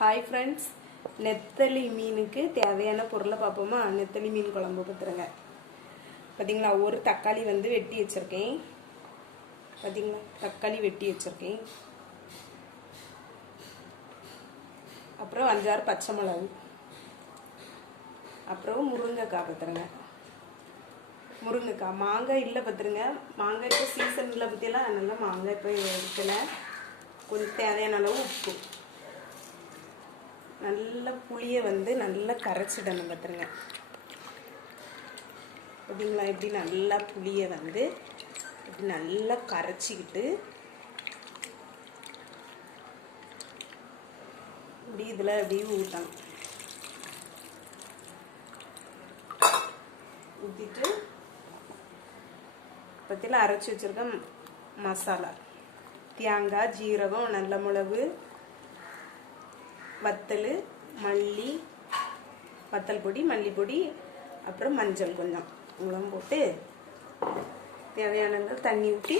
Hi friends நெத்தலி மீனுக்கு தேவையான பொருளை பார்ப்போமா? நெத்தலி மீன் குழம்பு பார்த்துருங்க பார்த்தீங்களா ஒரு தக்காளி வந்து வெட்டி வச்சுருக்கேன். பார்த்தீங்களா தக்காளி வெட்டி வச்சுருக்கேன். அப்புறம் அஞ்சாறு பச்சை மிளகு. அப்புறம் முருங்கைக்காய் பார்த்துருங்க. முருங்கைக்காய். மாங்காய் இல்லை பார்த்துருங்க. மாங்காய் இப்போ சீசன் இல்லை பற்றியெல்லாம் அதனால மாங்காய் இப்போ இருக்கலை கொஞ்சம் தேவையான அளவு உப்பு. நல்ல புளியை வந்து நல்லா கரைச்சிடணும் பார்த்துருங்க அப்படிங்களா இப்படி நல்லா புளியை வந்து இப்படி நல்லா கரைச்சிக்கிட்டு இப்படி இதில் அப்படியே ஊற்றணும் ஊற்றிட்டு பற்றியில் அரைச்சி வச்சுருக்க மசாலா. தேங்காய் ஜீரகம் நல்ல மிளகு வத்தல் மல்லி வத்தல் பொடி மல்லிப்பொடி அப்புறம் மஞ்சள் கொஞ்சம் இவ்வளோ போட்டு தேவையானது தண்ணி ஊற்றி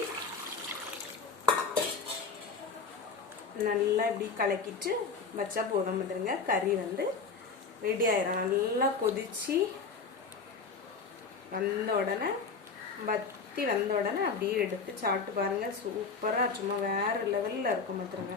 நல்லா இப்படி கலக்கிட்டு வச்சா போதும் வந்துடுங்க கறி வந்து ரெடி ஆயிரும். நல்லா கொதிச்சு வந்த உடனே வத்தி வந்த உடனே அப்படியே எடுத்து சாப்பிட்டு பாருங்க. சூப்பராக சும்மா வேற லெவலில் இருக்கும் பார்த்துருங்க